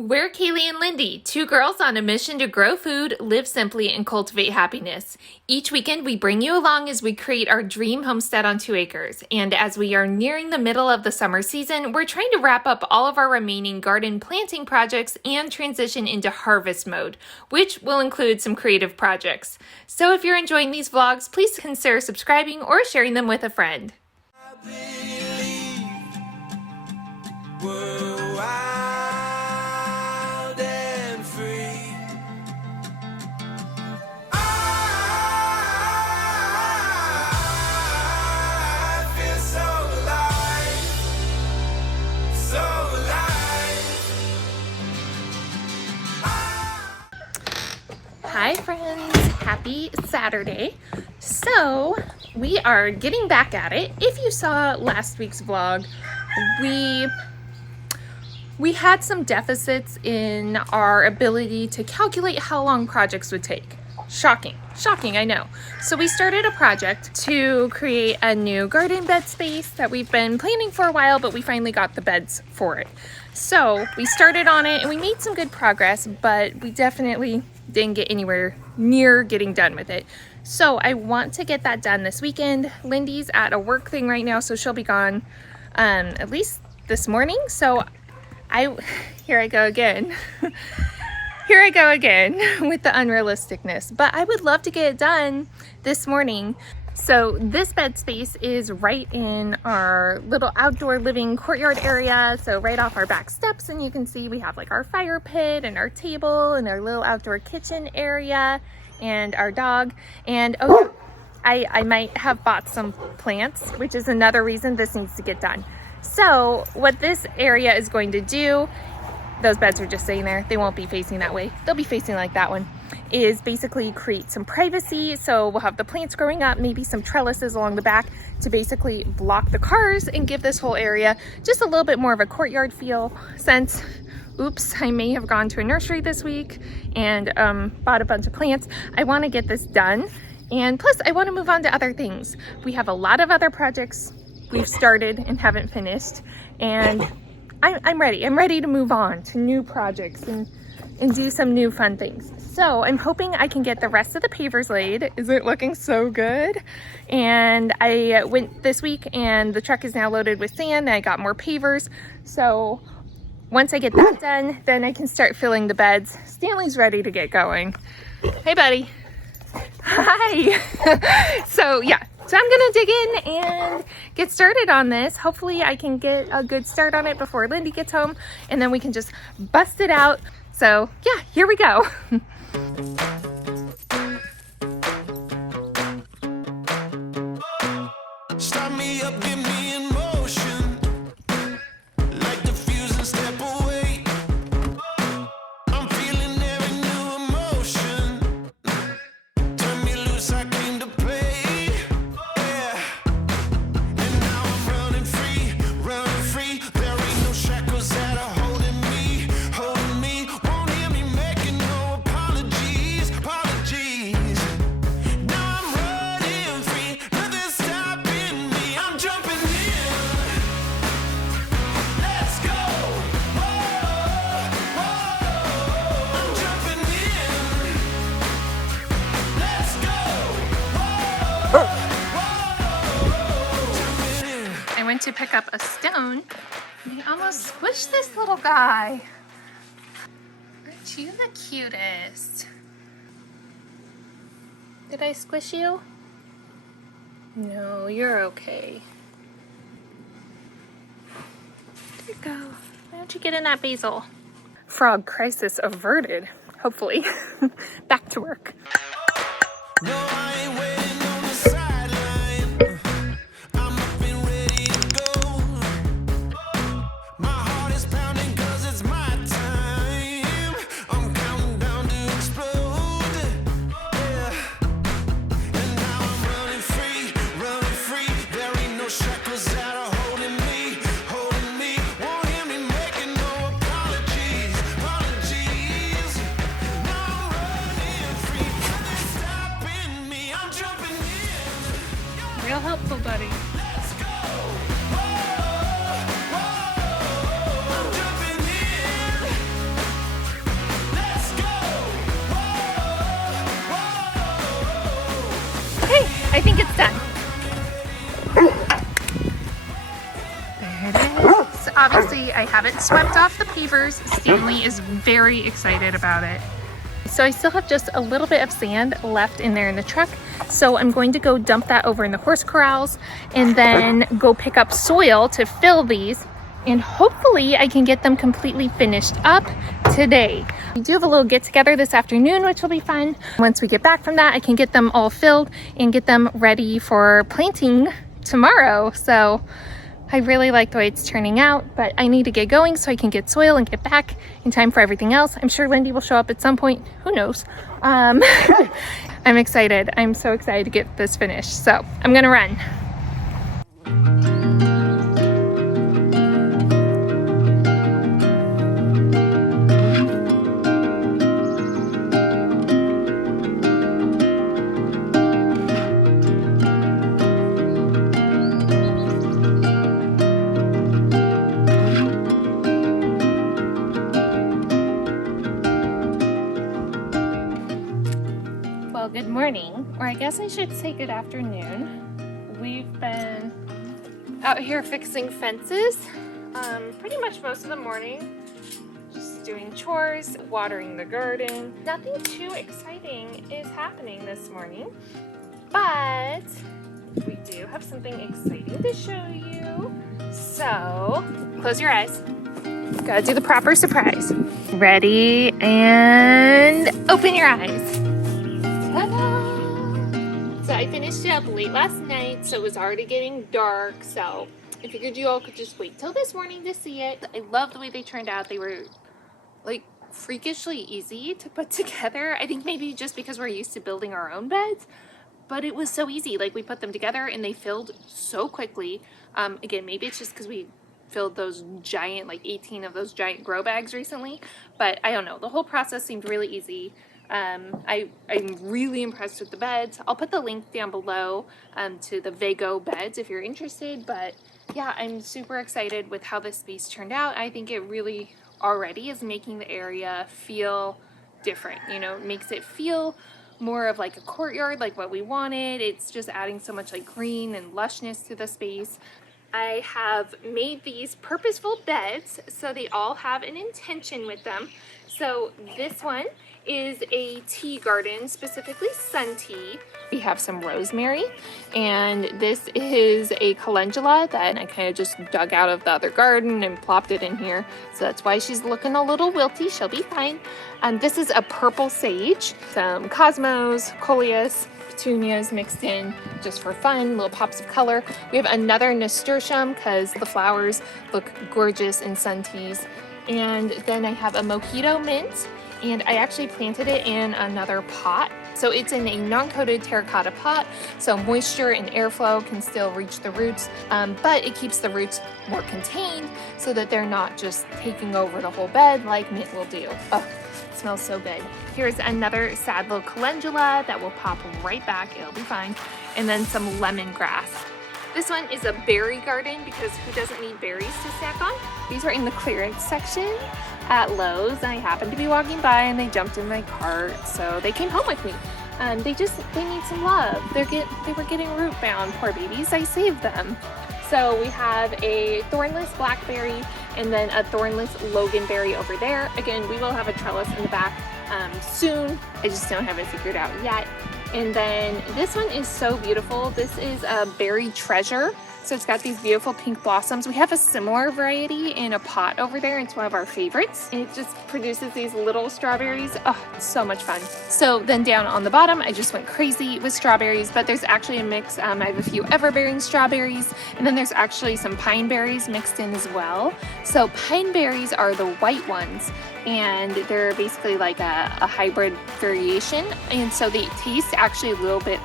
We're Kaylee and Lindy, two girls on a mission to grow food, live simply, and cultivate happiness. Each weekend, we bring you along as we create our dream homestead on 2 acres. And as we are nearing the middle of the summer season, we're trying to wrap up all of our remaining garden planting projects and transition into harvest mode, which will include some creative projects. So if you're enjoying these vlogs, please consider subscribing or sharing them with a friend. Hi friends, happy Saturday. So we are getting back at it. If you saw last week's vlog, we had some deficits in our ability to calculate how long projects would take. Shocking, I know. So we started a project to create a new garden bed space that we've been planning for a while, but we finally got the beds for it. So we started on it and we made some good progress, but we definitely didn't get anywhere near getting done with it. So I want to get that done this weekend. Lindy's at a work thing right now, so she'll be gone at least this morning. So here I go again. Here I go again with the unrealisticness, but I would love to get it done this morning. So this bed space is right in our little outdoor living courtyard area. So right off our back steps, and you can see we have like our fire pit and our table and our little outdoor kitchen area and our dog. And oh, I might have bought some plants, which is another reason this needs to get done. So what this area is going to do, those beds are just sitting there. They won't be facing that way. They'll be facing like that one. Is basically create some privacy. So we'll have the plants growing up, maybe some trellises along the back to basically block the cars and give this whole area just a little bit more of a courtyard feel. Since, oops, I may have gone to a nursery this week and bought a bunch of plants. I want to get this done. And plus I want to move on to other things. We have a lot of other projects we've started and haven't finished. And I'm ready. I'm ready to move on to new projects and do some new fun things. So I'm hoping I can get the rest of the pavers laid. Is it looking so good? And I went this week and the truck is now loaded with sand and I got more pavers. So once I get that done, then I can start filling the beds. Stanley's ready to get going. Hey buddy. Hi. So yeah. So I'm gonna dig in and get started on this. Hopefully I can get a good start on it before Lindy gets home and then we can just bust it out. So yeah, here we go. Start me up, get me in motion. Like the fuse and step away. I'm feeling every new emotion. Turn me loose, I came to play. Yeah. And now I'm running free, running free. There ain't no shackles that are holding me, holding me. Won't hear me making no apologies, apologies. Now I'm running free, nothing's stopping me. I'm jumping in. Let's go. Whoa, whoa. I'm jumping in. Let's go. Whoa, whoa. Jumping in. I went to pick up a stone and I almost squished this little guy. Aren't you the cutest? Did I squish you? No, you're okay. There you go. Why don't you get in that basil? Frog crisis averted, hopefully. Back to work. No, I ain't waiting on the sideline. I'm up and ready to go. My heart is pounding 'cause it's my time. I'm counting down to explode. Yeah. And now I'm running free, running free. There ain't no shackles that are holding me, holding me. Won't hear me making no apologies, apologies. Now I'm running free, nothing's stopping me. I'm I think it's done. There it is. So obviously I haven't swept off the pavers. Stanley is very excited about it. So I still have just a little bit of sand left in there in the truck. So I'm going to go dump that over in the horse corrals and then go pick up soil to fill these. And hopefully I can get them completely finished up today. We do have a little get together this afternoon, which will be fun. Once we get back from that, I can get them all filled and get them ready for planting tomorrow. So I really like the way it's turning out, but I need to get going so I can get soil and get back in time for everything else. I'm sure Lindy will show up at some point. Who knows? I'm excited. I'm so excited to get this finished. So I'm gonna run. Good morning, or I guess I should say good afternoon. We've been out here fixing fences pretty much most of the morning, just doing chores, watering the garden. Nothing too exciting is happening this morning, but we do have something exciting to show you. So close your eyes. Gotta do the proper surprise. Ready, and open your eyes. So I finished it up late last night, so it was already getting dark, so I figured you all could just wait till this morning to see it. I love the way they turned out. They were like freakishly easy to put together. I think maybe just because we're used to building our own beds, but it was so easy. Like, we put them together and they filled so quickly. Again, maybe it's just because we filled those giant, like 18 of those giant grow bags recently, but I don't know. The whole process seemed really easy. I'm really impressed with the beds. I'll put the link down below to the Vago beds if you're interested, but yeah, I'm super excited with how this space turned out. I think it really already is making the area feel different, you know, it makes it feel more of like a courtyard, like what we wanted. It's just adding so much like green and lushness to the space. I have made these purposeful beds so they all have an intention with them. So this one is a tea garden, specifically sun tea. We have some rosemary, and this is a calendula that I kind of just dug out of the other garden and plopped it in here. So that's why she's looking a little wilty. She'll be fine. This is a purple sage, some cosmos, coleus, petunias mixed in just for fun, little pops of color. We have another nasturtium because the flowers look gorgeous in sun teas. And then I have a mojito mint, and I actually planted it in another pot. So it's in a non-coated terracotta pot, so moisture and airflow can still reach the roots, but it keeps the roots more contained so that they're not just taking over the whole bed like mint will do. Oh, it smells so good. Here's another sad little calendula that will pop right back, it'll be fine. And then some lemongrass. This one is a berry garden because who doesn't need berries to snack on? These are in the clearance section at Lowe's, and I happened to be walking by and they jumped in my cart, so they came home with me. They need some love. They were getting root bound, poor babies. I saved them. So we have a thornless blackberry and then a thornless loganberry over there. Again, we will have a trellis in the back soon. I just don't have it figured out yet. And then this one is so beautiful. This is a berry treasure. So it's got these beautiful pink blossoms. We have a similar variety in a pot over there. It's one of our favorites. And it just produces these little strawberries. Oh, it's so much fun. So then down on the bottom, I just went crazy with strawberries, but there's actually a mix. I have a few everbearing strawberries, and then there's actually some pine berries mixed in as well. So pine berries are the white ones, and they're basically like a hybrid variation. And so they taste actually a little bit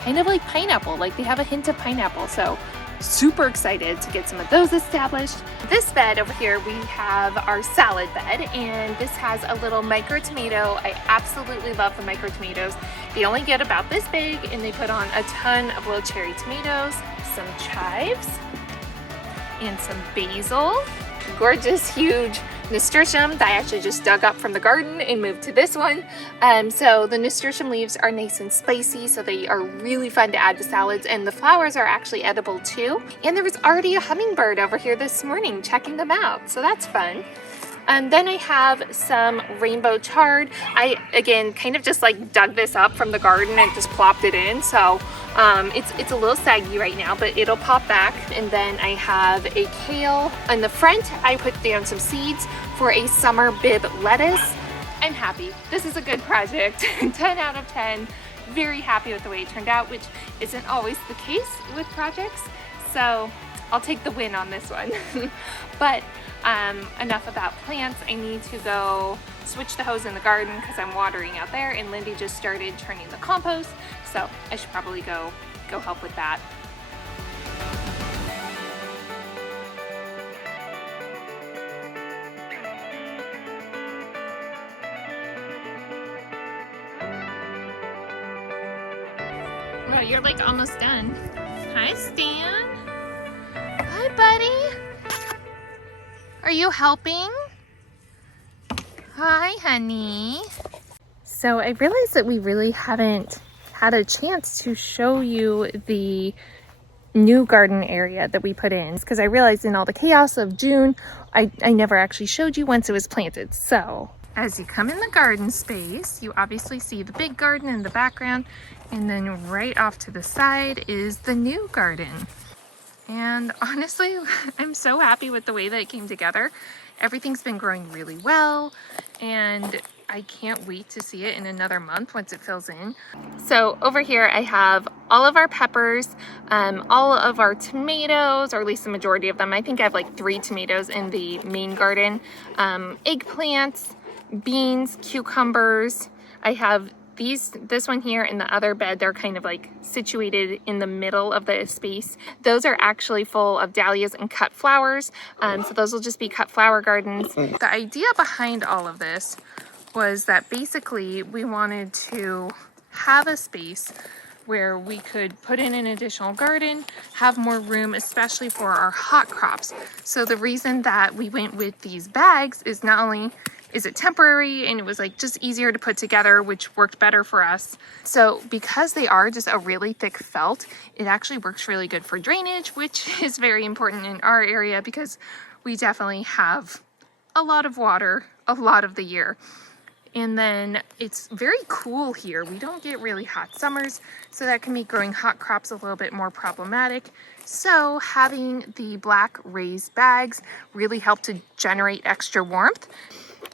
kind of like pineapple, like they have a hint of pineapple. So super excited to get some of those established. This bed over here, we have our salad bed, and this has a little micro tomato. I absolutely love the micro tomatoes. They only get about this big, and they put on a ton of little cherry tomatoes, some chives, and some basil. Gorgeous, huge nasturtium that I actually just dug up from the garden and moved to this one. So the nasturtium leaves are nice and spicy, so they are really fun to add to salads, and the flowers are actually edible too. And there was already a hummingbird over here this morning checking them out, so that's fun. Then I have some rainbow chard. I, again, kind of just like dug this up from the garden and just plopped it in. So it's a little saggy right now, but it'll pop back. And then I have a kale. On the front, I put down some seeds for a summer bib lettuce. I'm happy. This is a good project. 10 out of 10. Very happy with the way it turned out, which isn't always the case with projects. So I'll take the win on this one. But enough about plants. I need to go switch the hose in the garden because I'm watering out there, and Lindy just started turning the compost, so I should probably go help with that. Well, you're like almost done. Hi, Stan. Hi, buddy. Are you helping? Hi, honey. So I realized that we really haven't had a chance to show you the new garden area that we put in, because I realized in all the chaos of June, I never actually showed you once it was planted. So as you come in the garden space, you obviously see the big garden in the background, and then right off to the side is the new garden. And honestly, I'm so happy with the way that it came together. Everything's been growing really well, and I can't wait to see it in another month once it fills in. So over here I have all of our peppers, all of our tomatoes, or at least the majority of them. I think I have like 3 tomatoes in the main garden, eggplants, beans, cucumbers. I have this one here in the other bed. They're kind of like situated in the middle of the space. Those are actually full of dahlias and cut flowers. So those will just be cut flower gardens. The idea behind all of this was that basically we wanted to have a space where we could put in an additional garden, have more room, especially for our hot crops. So the reason that we went with these bags is not only is it temporary, and it was like just easier to put together, which worked better for us. So because they are just a really thick felt, it actually works really good for drainage, which is very important in our area because we definitely have a lot of water a lot of the year. And then it's very cool here. We don't get really hot summers, so that can make growing hot crops a little bit more problematic. So having the black raised bags really helped to generate extra warmth.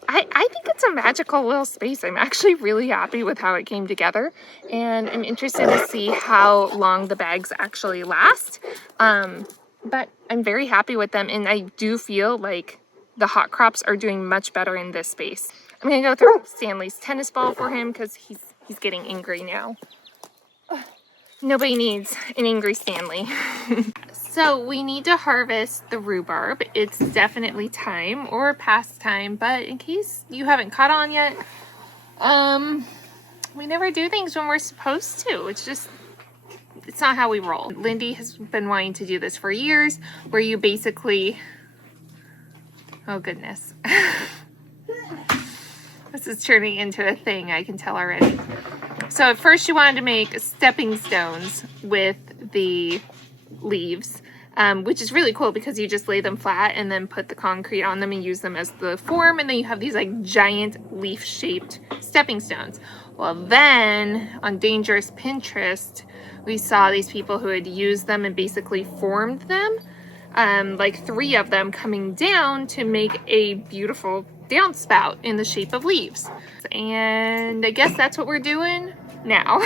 I think it's a magical little space. I'm actually really happy with how it came together, and I'm interested to see how long the bags actually last. But I'm very happy with them, and I do feel like the hot crops are doing much better in this space. I'm gonna go throw Stanley's tennis ball for him because he's getting angry now. Nobody needs an angry Stanley. So we need to harvest the rhubarb. It's definitely time, or past time, but in case you haven't caught on yet, we never do things when we're supposed to. It's not how we roll. Lindy has been wanting to do this for years, where you basically, oh goodness. This is turning into a thing, I can tell already. So at first she wanted to make stepping stones with the leaves, which is really cool because you just lay them flat and then put the concrete on them and use them as the form, and then you have these like giant leaf-shaped stepping stones. Well, then on Dangerous Pinterest, we saw these people who had used them and basically formed them, like 3 of them coming down to make a beautiful downspout in the shape of leaves. And I guess that's what we're doing now.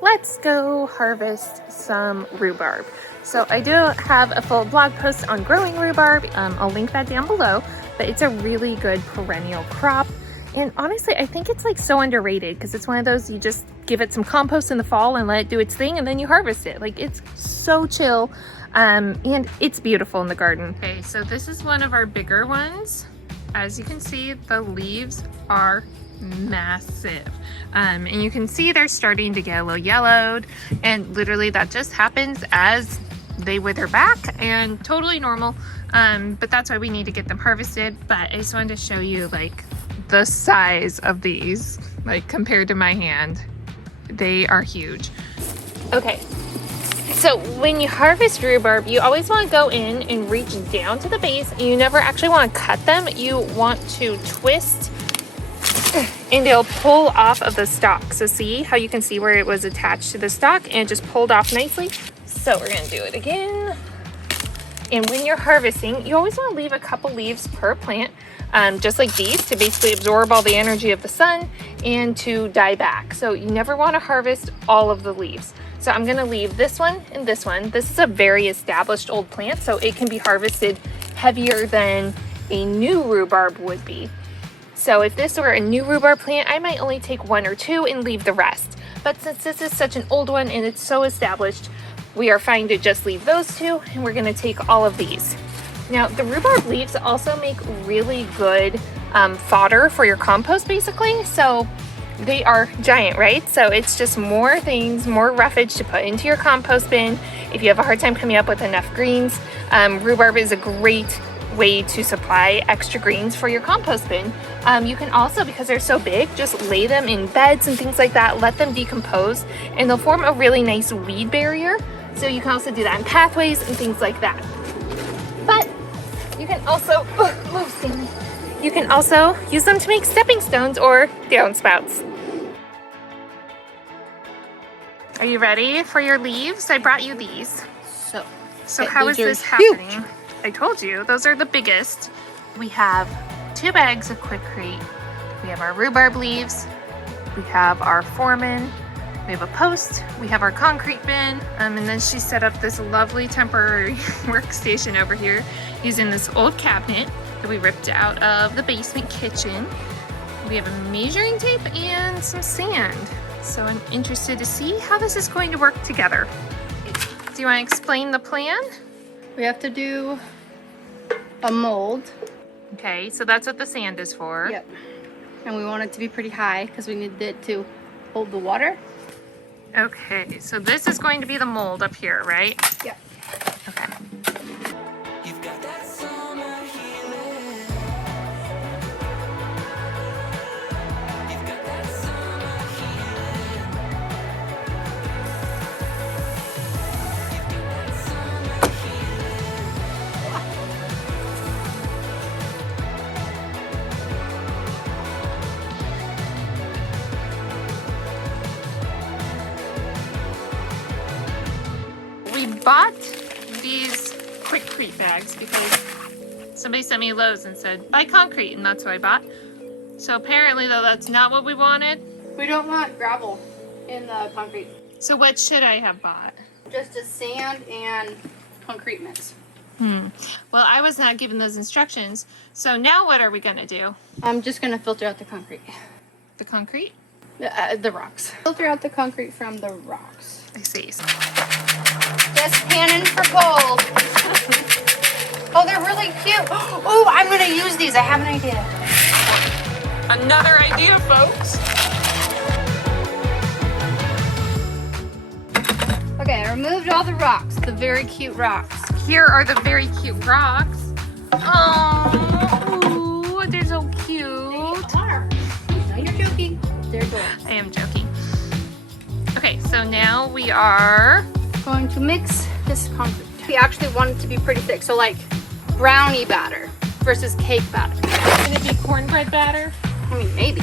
Let's go harvest some rhubarb. So I do have a full blog post on growing rhubarb. I'll link that down below, but it's a really good perennial crop. And honestly, I think it's like so underrated because it's one of those, you just give it some compost in the fall and let it do its thing, and then you harvest it. Like, it's so chill, and it's beautiful in the garden. Okay, so this is one of our bigger ones. As you can see, the leaves are massive, and you can see they're starting to get a little yellowed, and literally that just happens as they wither back, and totally normal. But that's why we need to get them harvested. But I just wanted to show you like the size of these, like compared to my hand. They are huge. Okay, so when you harvest rhubarb, you always want to go in and reach down to the base. You never actually want to cut them. You want to twist and they'll pull off of the stalk. So see how you can see where it was attached to the stalk and it just pulled off nicely. So we're gonna do it again. And when you're harvesting, you always want to leave a couple leaves per plant, just like these, to basically absorb all the energy of the sun and to die back. So you never want to harvest all of the leaves. So I'm going to leave this one and this one. This is a very established old plant, so it can be harvested heavier than a new rhubarb would be. So if this were a new rhubarb plant, I might only take one or two and leave the rest. But since this is such an old one and it's so established, we are fine to just leave those two, and we're going to take all of these. Now, the rhubarb leaves also make really good fodder for your compost, basically. So they are giant, right? So it's just more things, more roughage to put into your compost bin. If you have a hard time coming up with enough greens, rhubarb is a great way to supply extra greens for your compost bin. You can also, because they're so big, just lay them in beds and things like that, let them decompose, and they'll form a really nice weed barrier. So you can also do that in pathways and things like that. But you can also, you can also use them to make stepping stones or downspouts. Are you ready for your leaves? I brought you these. So how is this happening? Huge. I told you, those are the biggest. We have 2 bags of Quikrete. We have our rhubarb leaves. We have our foreman. We have a post. We have our concrete bin. And then she set up this lovely temporary workstation over here using this old cabinet that we ripped out of the basement kitchen. We have a measuring tape and some sand. So I'm interested to see how this is going to work together. Do you want to explain the plan? We have to do a mold. Okay, so that's what the sand is for. Yep. And we want it to be pretty high because we need it to hold the water. Okay, so this is going to be the mold up here, right? Yep. Okay. You've got that summer healing. You've got that summer healing. You've got that summer healing. We bought these Quikrete bags because somebody sent me Lowe's and said, buy concrete, and that's what I bought. So apparently, though, that's not what we wanted. We don't want gravel in the concrete. So what should I have bought? Just a sand and concrete mix. Well, I was not given those instructions. So now what are we going to do? I'm just going to filter out the concrete. The concrete? The rocks. Filter out the concrete from the rocks. I see. Just panning for gold. Oh, they're really cute. Oh, I'm going to use these. I have an idea. Another idea, folks. Okay, I removed all the rocks, the very cute rocks. Here are the very cute rocks. Oh, they're so cute. No, you're joking. They're gorgeous. I am joking. Okay, so now we are... Going to mix this concrete. We actually want it to be pretty thick, so like brownie batter versus cake batter. Can it be cornbread batter? I mean, maybe.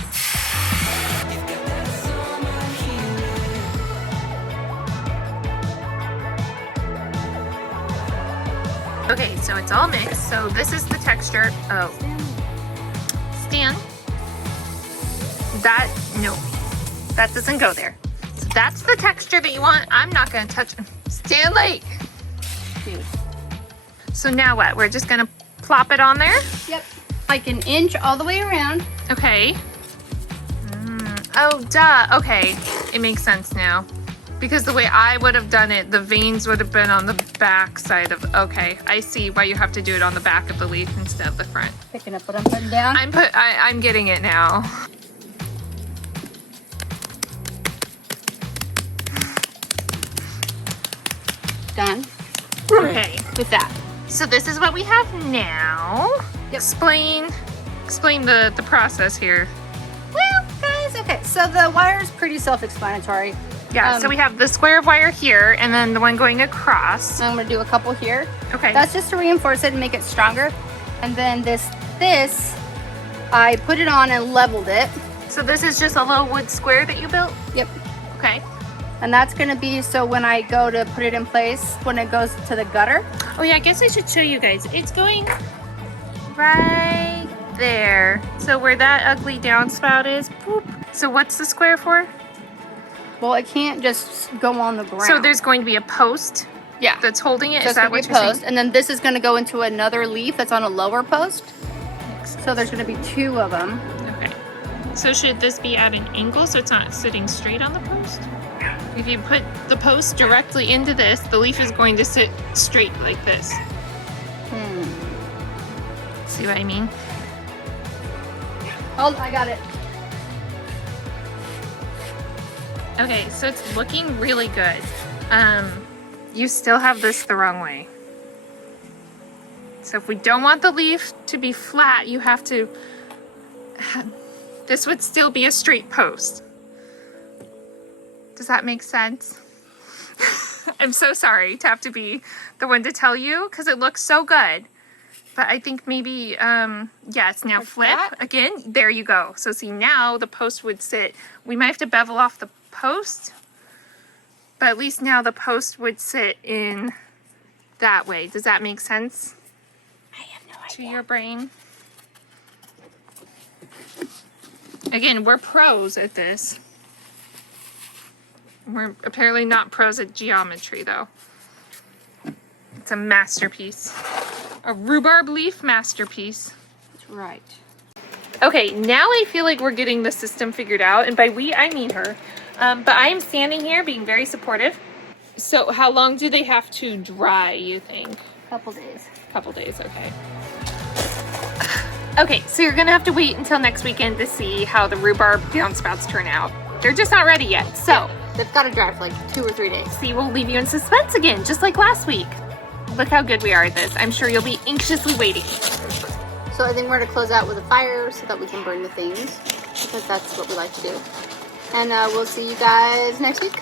Okay, so it's all mixed. So this is the texture. Oh, Stan. No, that doesn't go there. So that's the texture that you want. I'm not gonna touch it. Stanley. Dude. So now what? We're just gonna plop it on there? Yep. Like an inch all the way around. Okay. Oh, duh. Okay, it makes sense now. Because the way I would have done it, the veins would have been on the back side of, okay, I see why you have to do it on the back of the leaf instead of the front. Picking up what I'm putting down. I'm getting it now. Done. Okay. with that. So this is what we have now. Yep. Explain the process here. Well, guys, okay. So the wire is pretty self-explanatory. Yeah, so we have the square of wire here and then the one going across. I'm gonna do a couple here. Okay. That's just to reinforce it and make it stronger. And then this, I put it on and leveled it. So this is just a little wood square that you built? Yep. Okay. And that's gonna be so when I go to put it in place, when it goes to the gutter. Oh yeah, I guess I should show you guys. It's going right there. So where that ugly downspout is, boop. So what's the square for? Well, it can't just go on the ground. So there's going to be a post yeah. that's holding it? So Is that what you're saying? And then this is gonna go into another leaf that's on a lower post. So there's gonna be 2 of them. Okay. So should this be at an angle so it's not sitting straight on the post? If you put the post directly into this, the leaf is going to sit straight like this. See what I mean? Oh, I got it. Okay, so it's looking really good. You still have this the wrong way. So if we don't want the leaf to be flat, you have to... This would still be a straight post. Does that make sense? I'm so sorry to have to be the one to tell you because it looks so good. But I think maybe, yeah, it's now Like flip. that? Again, there you go. So see, now the post would sit. We might have to bevel off the post. But at least now the post would sit in that way. Does that make sense? I have no To idea. your brain? Again, we're pros at this. We're apparently not pros at geometry, though. It's a masterpiece. A rhubarb leaf masterpiece. That's right. Okay, now I feel like we're getting the system figured out. And by we, I mean her. But I am standing here being very supportive. So how long do they have to dry, you think? Couple days. Couple days, okay. Okay, so you're gonna have to wait until next weekend to see how the rhubarb downspouts turn out. They're just not ready yet, so. They've got to dry for like 2 or 3 days. See, we'll leave you in suspense again, just like last week. Look how good we are at this. I'm sure you'll be anxiously waiting. So I think we're going to close out with a fire so that we can burn the things, because that's what we like to do. And we'll see you guys next week.